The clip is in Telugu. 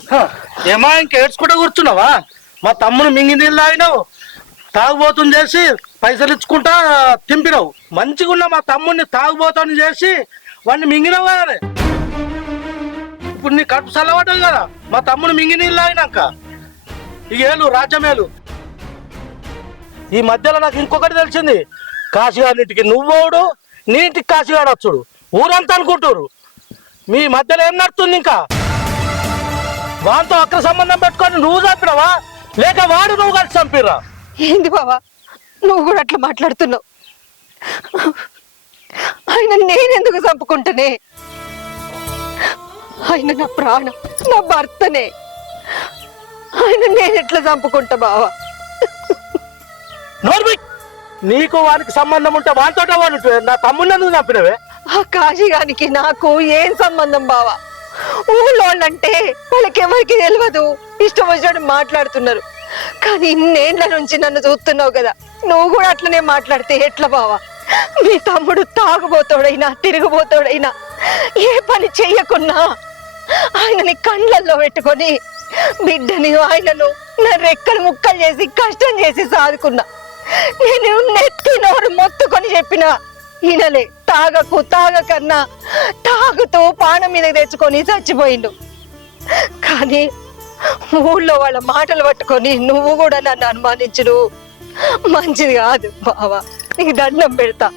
ఏమా ఏమా ఏడ్చుకుంటా కూర్చున్నావా? మా తమ్ముని మింగి నీళ్ళు తాగినావు. తాగుబోతుని చేసి పైసలు ఇచ్చుకుంటా తింపినావు. మంచిగా ఉన్న మా తమ్ముడిని తాగుబోతాన్ని చేసి వాడిని మింగినావు కదా ఇప్పుడు నీ కడుపు చల్లవటం కదా మా తమ్ముని మింగి నీళ్ళు తాగినాక. ఇక ఏలు రాజ్యమేలు ఈ మధ్యలో నాకు ఇంకొకటి తెలిసింది. కాశీగాడింటికి నువ్వోడు నీ ఇంటికి కాశీగాడు వచ్చుడు. ఊరంతా అనుకుంటారు మీ మధ్యలో ఏం నడుతుంది ఇంకా? వాంతో అక్ర సంబంధం పెట్టుకొని నువ్వు చంపినవా? లేక వాడు నువ్వు కలిసి చంపిరా ఏంది బావా? నువ్వు కూడా అట్లా మాట్లాడుతున్నావు. ఆయన నేనెందుకు చంపుకుంటానే? ఆయన నా ప్రాణం నా భర్తనే. ఆయన నేను ఎట్లా చంపుకుంటా బావా? నీకు వానికి సంబంధం ఉంటే వానితోటే వాడు నా తమ్ముడిని నువ్వు చంపినవే? ఆ కాశీగానికి నాకు ఏం సంబంధం బావా? ఊళ్ళో అంటే వాళ్ళకి ఎవరికి తెలియదు ఇష్టం వచ్చినట్టు మాట్లాడుతున్నారు. కానీ ఇన్నేళ్ళ నుంచి నన్ను చూస్తున్నావు కదా నువ్వు కూడా అట్లనే మాట్లాడితే ఎట్లా బావా? మీ తమ్ముడు తాగుబోతోడైనా తిరిగిపోతాడైనా ఏ పని చెయ్యకున్నా ఆయనని కండ్లల్లో పెట్టుకొని బిడ్డని ఆయనను నా రెక్కలు ముక్కలు చేసి కష్టం చేసి సాదుకున్నా. నేను నెత్తి నోరు మొత్తుకొని చెప్పిన ఈయనలే. తాగకు తాగకన్నా తాగుతూ పానం మీద తెచ్చుకొని చచ్చిపోయిండు. కానీ ఊళ్ళో వాళ్ళ మాటలు పట్టుకొని నువ్వు కూడా నన్ను అనుమానించుడు. మంచిది కాదు బావా నీకు దండం పెడతా.